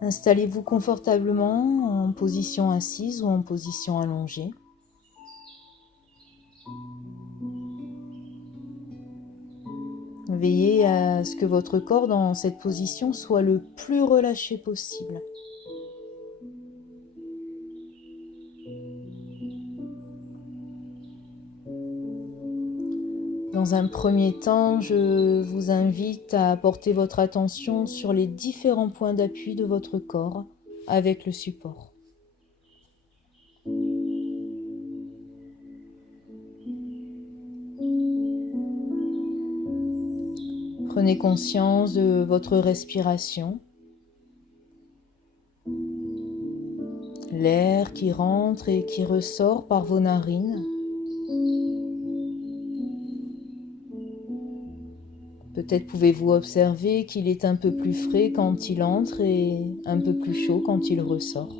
Installez-vous confortablement en position assise ou en position allongée. Veillez à ce que votre corps dans cette position soit le plus relâché possible. Dans un premier temps, je vous invite à porter votre attention sur les différents points d'appui de votre corps avec le support. Prenez conscience de votre respiration, l'air qui rentre et qui ressort par vos narines. Peut-être pouvez-vous observer qu'il est un peu plus frais quand il entre et un peu plus chaud quand il ressort.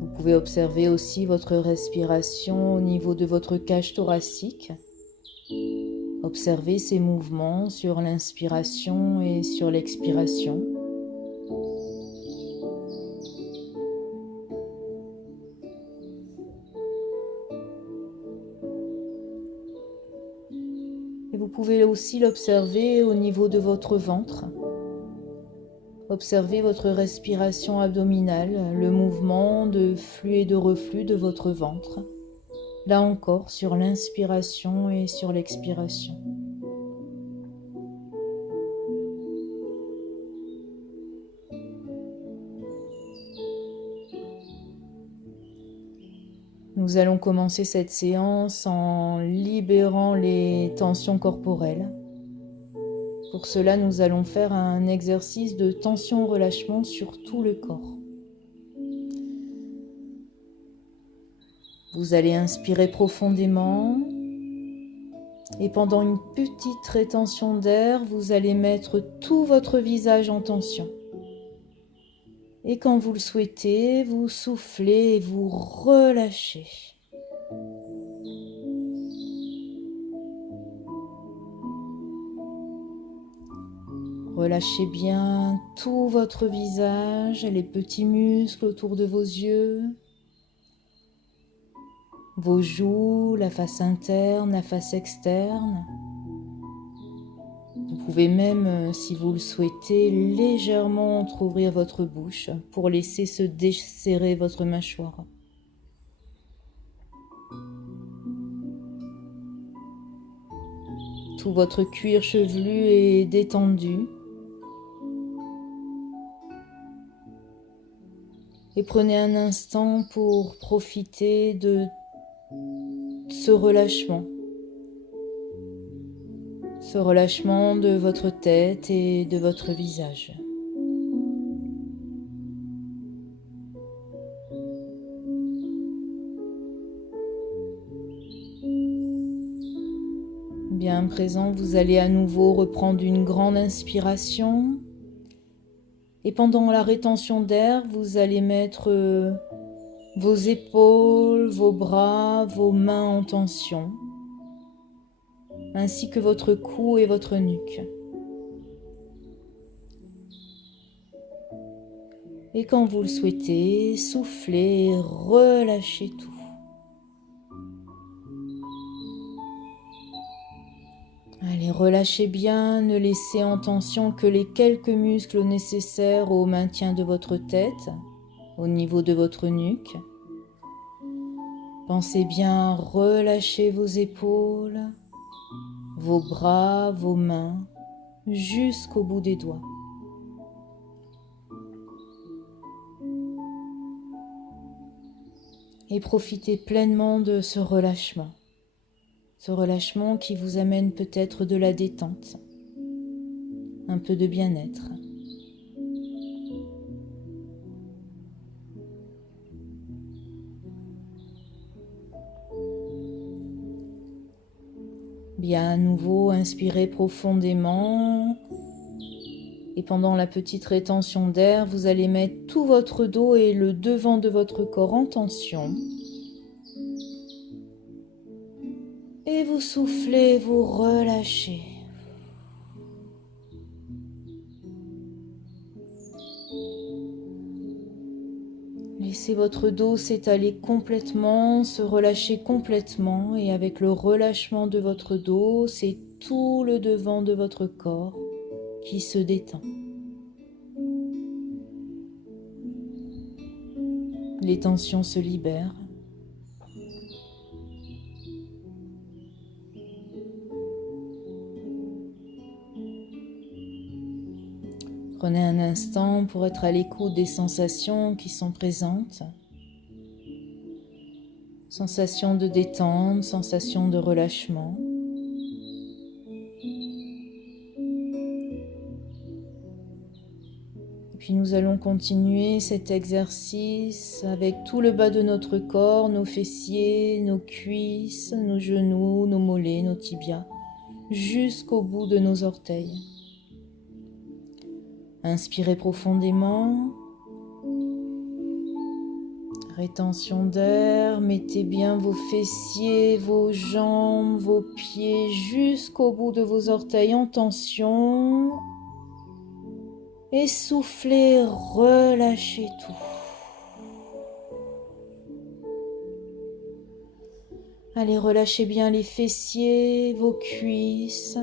Vous pouvez observer aussi votre respiration au niveau de votre cage thoracique. Observez ces mouvements sur l'inspiration et sur l'expiration. Et vous pouvez aussi l'observer au niveau de votre ventre. Observez votre respiration abdominale, le mouvement de flux et de reflux de votre ventre. Là encore, sur l'inspiration et sur l'expiration. Nous allons commencer cette séance en libérant les tensions corporelles. Pour cela, nous allons faire un exercice de tension-relâchement sur tout le corps. Vous allez inspirer profondément et pendant une petite rétention d'air, vous allez mettre tout votre visage en tension. Et quand vous le souhaitez, vous soufflez et vous relâchez. Relâchez bien tout votre visage, les petits muscles autour de vos yeux, vos joues, la face interne, la face externe. Vous pouvez même, si vous le souhaitez, légèrement entrouvrir votre bouche pour laisser se desserrer votre mâchoire. Tout votre cuir chevelu est détendu. Et prenez un instant pour profiter de ce relâchement de votre tête et de votre visage. Bien présent, vous allez à nouveau reprendre une grande inspiration. Et pendant la rétention d'air, vous allez mettre vos épaules, vos bras, vos mains en tension, ainsi que votre cou et votre nuque. Et quand vous le souhaitez, soufflez et relâchez tout. Allez, relâchez bien, ne laissez en tension que les quelques muscles nécessaires au maintien de votre tête, au niveau de votre nuque. Pensez bien relâcher vos épaules, vos bras, vos mains, jusqu'au bout des doigts. Et profitez pleinement de ce relâchement qui vous amène peut-être de la détente, un peu de bien-être. Bien, à nouveau, inspirez profondément. Et pendant la petite rétention d'air, vous allez mettre tout votre dos et le devant de votre corps en tension. Et vous soufflez, vous relâchez. Laissez votre dos s'étaler complètement, se relâcher complètement et avec le relâchement de votre dos, c'est tout le devant de votre corps qui se détend. Les tensions se libèrent. Prenez un instant pour être à l'écoute des sensations qui sont présentes. Sensations de détente, sensations de relâchement. Et puis nous allons continuer cet exercice avec tout le bas de notre corps, nos fessiers, nos cuisses, nos genoux, nos mollets, nos tibias, jusqu'au bout de nos orteils. Inspirez profondément. Rétention d'air, mettez bien vos fessiers, vos jambes, vos pieds jusqu'au bout de vos orteils en tension. Et soufflez, relâchez tout. Allez, relâchez bien les fessiers, vos cuisses.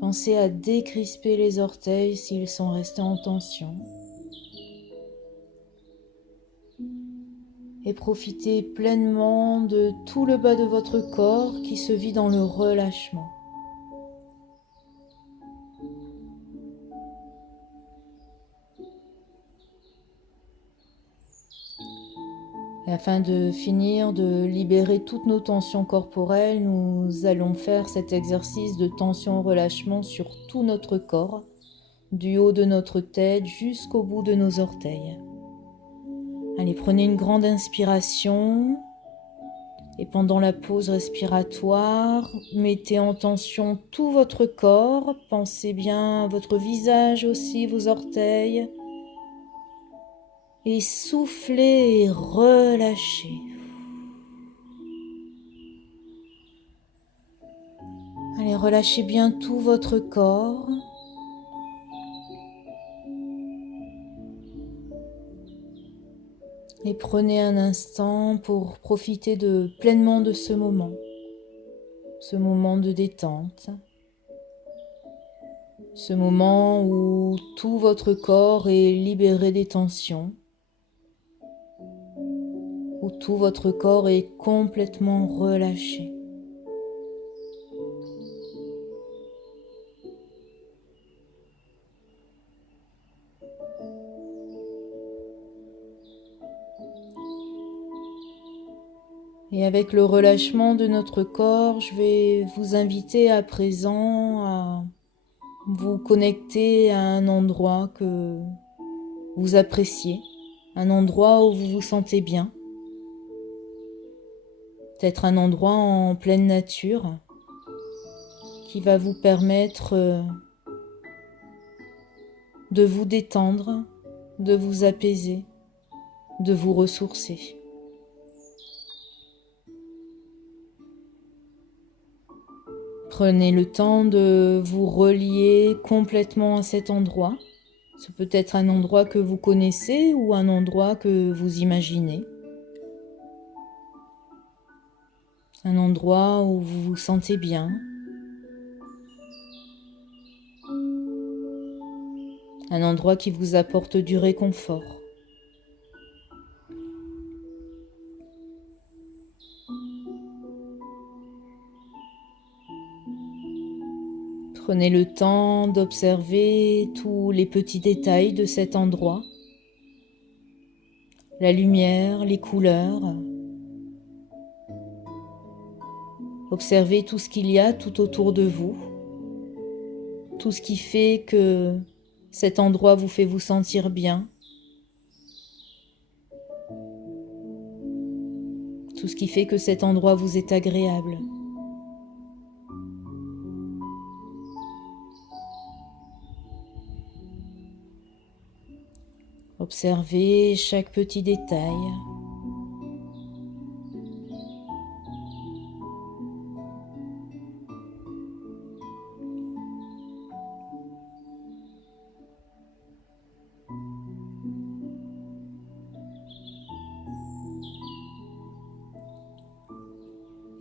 Pensez à décrisper les orteils s'ils sont restés en tension. Et profitez pleinement de tout le bas de votre corps qui se vit dans le relâchement. Et afin de finir de libérer toutes nos tensions corporelles, nous allons faire cet exercice de tension-relâchement sur tout notre corps, du haut de notre tête jusqu'au bout de nos orteils. Allez, prenez une grande inspiration et pendant la pause respiratoire, mettez en tension tout votre corps. Pensez bien à votre visage aussi, vos orteils. Et soufflez et relâchez. Allez, relâchez bien tout votre corps. Et prenez un instant pour profiter pleinement de ce moment de détente, ce moment où tout votre corps est libéré des tensions, où tout votre corps est complètement relâché. Et avec le relâchement de notre corps, je vais vous inviter à présent à vous connecter à un endroit que vous appréciez, un endroit où vous vous sentez bien. Peut-être un endroit en pleine nature qui va vous permettre de vous détendre, de vous apaiser, de vous ressourcer. Prenez le temps de vous relier complètement à cet endroit. Ce peut être un endroit que vous connaissez ou un endroit que vous imaginez. Un endroit où vous vous sentez bien. Un endroit qui vous apporte du réconfort. Prenez le temps d'observer tous les petits détails de cet endroit. La lumière, les couleurs. Observez tout ce qu'il y a tout autour de vous. Tout ce qui fait que cet endroit vous fait vous sentir bien. Tout ce qui fait que cet endroit vous est agréable. Observez chaque petit détail.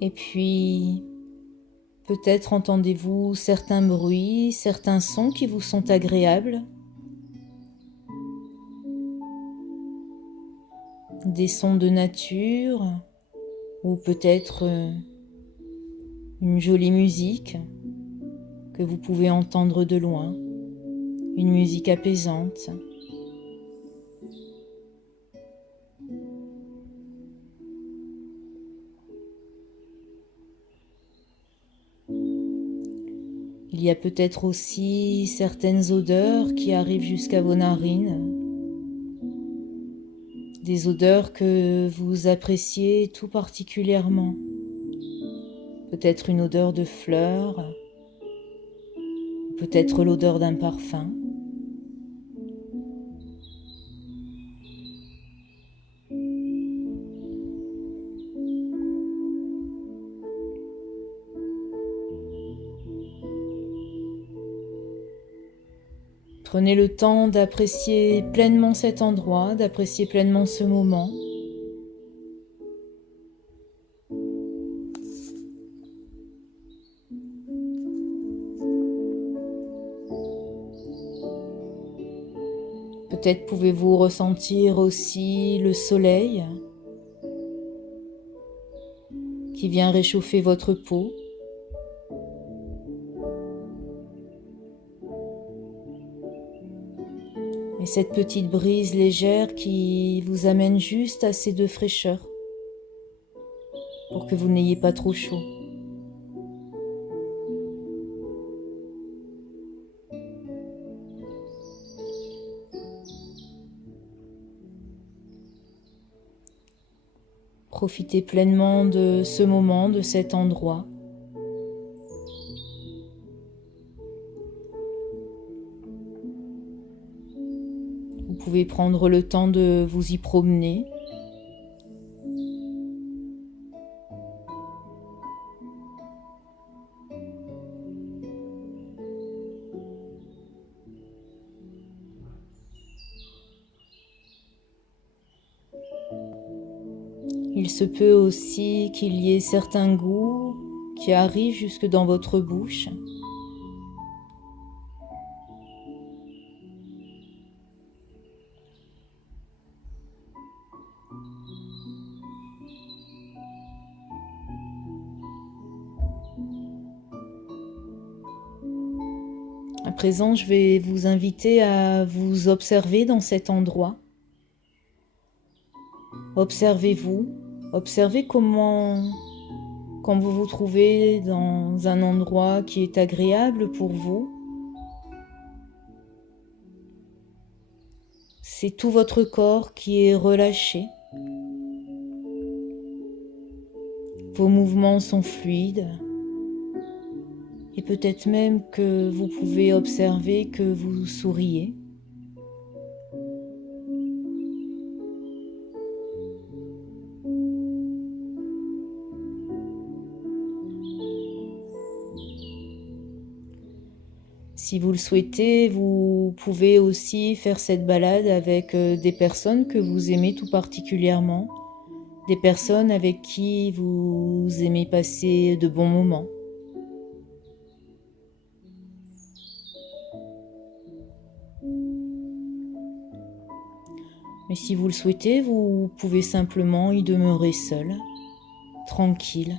Et puis, peut-être entendez-vous certains bruits, certains sons qui vous sont agréables. Des sons de nature ou peut-être une jolie musique que vous pouvez entendre de loin, une musique apaisante. Il y a peut-être aussi certaines odeurs qui arrivent jusqu'à vos narines, des odeurs que vous appréciez tout particulièrement. Peut-être une odeur de fleurs, peut-être l'odeur d'un parfum. Prenez le temps d'apprécier pleinement cet endroit, d'apprécier pleinement ce moment. Peut-être pouvez-vous ressentir aussi le soleil qui vient réchauffer votre peau. Et cette petite brise légère qui vous amène juste assez de fraîcheur pour que vous n'ayez pas trop chaud. Profitez pleinement de ce moment, de cet endroit. Vous pouvez prendre le temps de vous y promener. Il se peut aussi qu'il y ait certains goûts qui arrivent jusque dans votre bouche. À présent, je vais vous inviter à vous observer dans cet endroit. Observez-vous, observez comment, quand vous vous trouvez dans un endroit qui est agréable pour vous, c'est tout votre corps qui est relâché. Vos mouvements sont fluides et peut-être même que vous pouvez observer que vous souriez. Si vous le souhaitez, vous pouvez aussi faire cette balade avec des personnes que vous aimez tout particulièrement, des personnes avec qui vous aimez passer de bons moments. Mais si vous le souhaitez, vous pouvez simplement y demeurer seul, tranquille.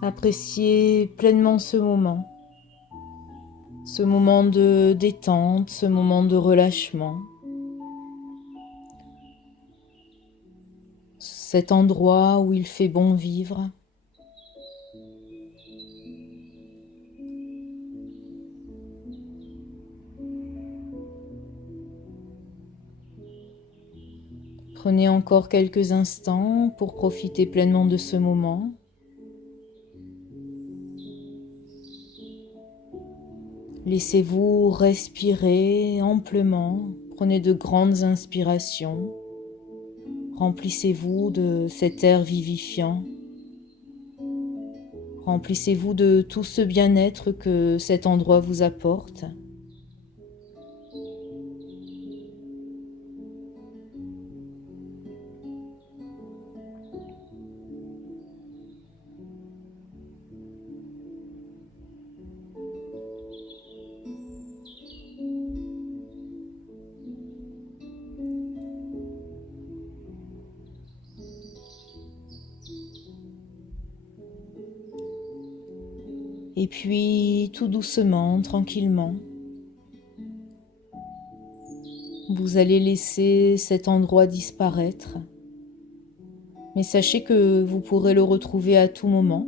Appréciez pleinement ce moment de détente, ce moment de relâchement, cet endroit où il fait bon vivre. Prenez encore quelques instants pour profiter pleinement de ce moment. Laissez-vous respirer amplement, prenez de grandes inspirations, remplissez-vous de cet air vivifiant, Remplissez-vous de tout ce bien-être que cet endroit vous apporte. Et puis, tout doucement, tranquillement, vous allez laisser cet endroit disparaître. Mais sachez que vous pourrez le retrouver à tout moment,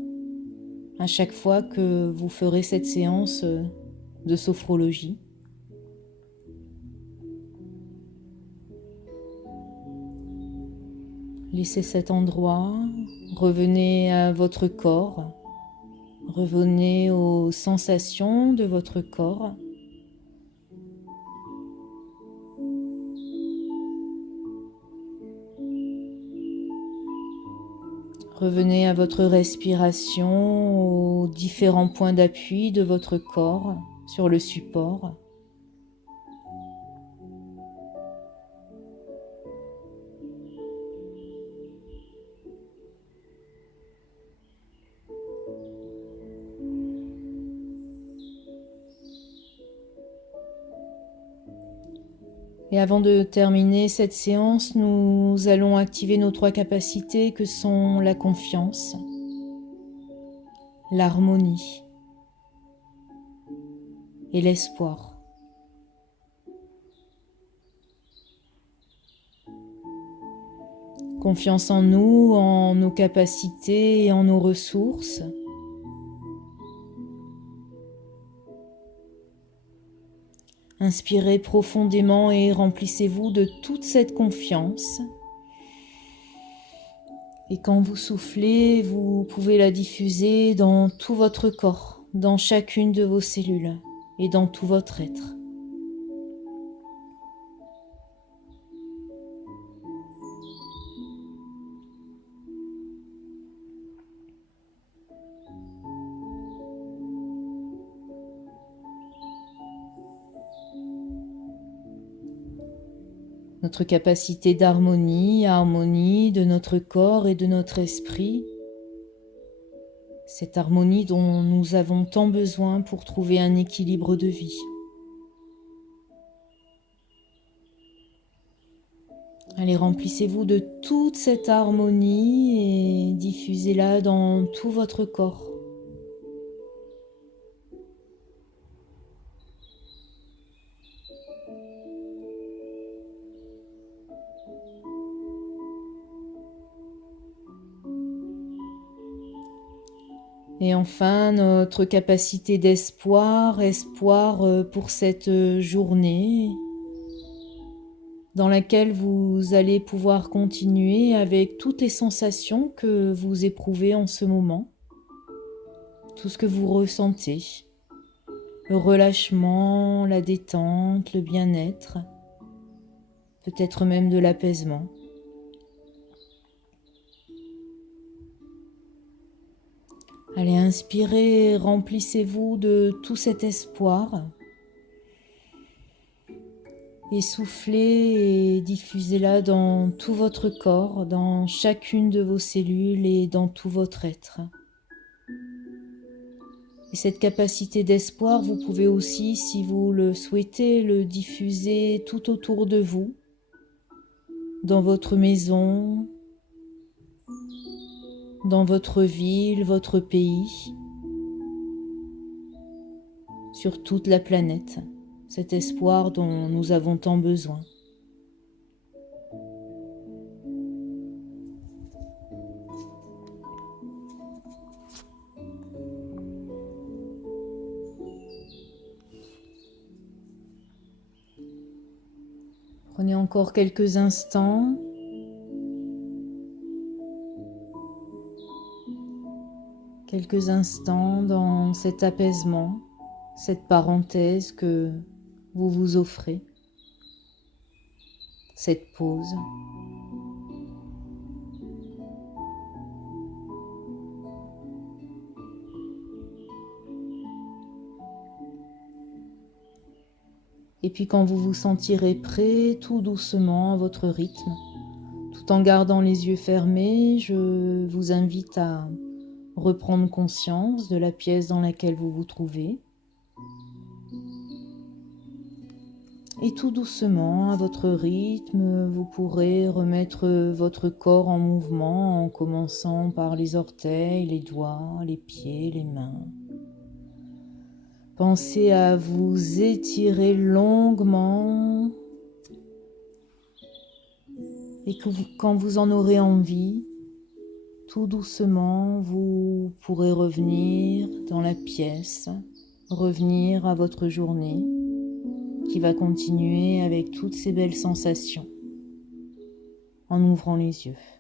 à chaque fois que vous ferez cette séance de sophrologie. Laissez cet endroit, revenez à votre corps, revenez aux sensations de votre corps. Revenez à votre respiration, aux différents points d'appui de votre corps sur le support. Et avant de terminer cette séance, nous allons activer nos 3 capacités que sont la confiance, l'harmonie et l'espoir. Confiance en nous, en nos capacités et en nos ressources. Inspirez profondément et remplissez-vous de toute cette confiance. Et quand vous soufflez, vous pouvez la diffuser dans tout votre corps, dans chacune de vos cellules et dans tout votre être. Notre capacité d'harmonie, harmonie de notre corps et de notre esprit, cette harmonie dont nous avons tant besoin pour trouver un équilibre de vie. Allez, remplissez-vous de toute cette harmonie et diffusez-la dans tout votre corps. Et enfin, notre capacité d'espoir, espoir pour cette journée dans laquelle vous allez pouvoir continuer avec toutes les sensations que vous éprouvez en ce moment, tout ce que vous ressentez, le relâchement, la détente, le bien-être, peut-être même de l'apaisement. Allez, inspirez, remplissez-vous de tout cet espoir. Et soufflez et diffusez-la dans tout votre corps, dans chacune de vos cellules et dans tout votre être. Et cette capacité d'espoir, vous pouvez aussi, si vous le souhaitez, le diffuser tout autour de vous, dans votre maison, dans votre ville, votre pays, sur toute la planète, cet espoir dont nous avons tant besoin. Prenez encore quelques instants. Quelques instants dans cet apaisement, cette parenthèse que vous vous offrez, cette pause. Et puis quand vous vous sentirez prêt, tout doucement à votre rythme, tout en gardant les yeux fermés, je vous invite à reprendre conscience de la pièce dans laquelle vous vous trouvez. Et tout doucement, à votre rythme, vous pourrez remettre votre corps en mouvement en commençant par les orteils, les doigts, les pieds, les mains. Pensez à vous étirer longuement et que quand vous en aurez envie, tout doucement, vous pourrez revenir dans la pièce, revenir à votre journée qui va continuer avec toutes ces belles sensations en ouvrant les yeux.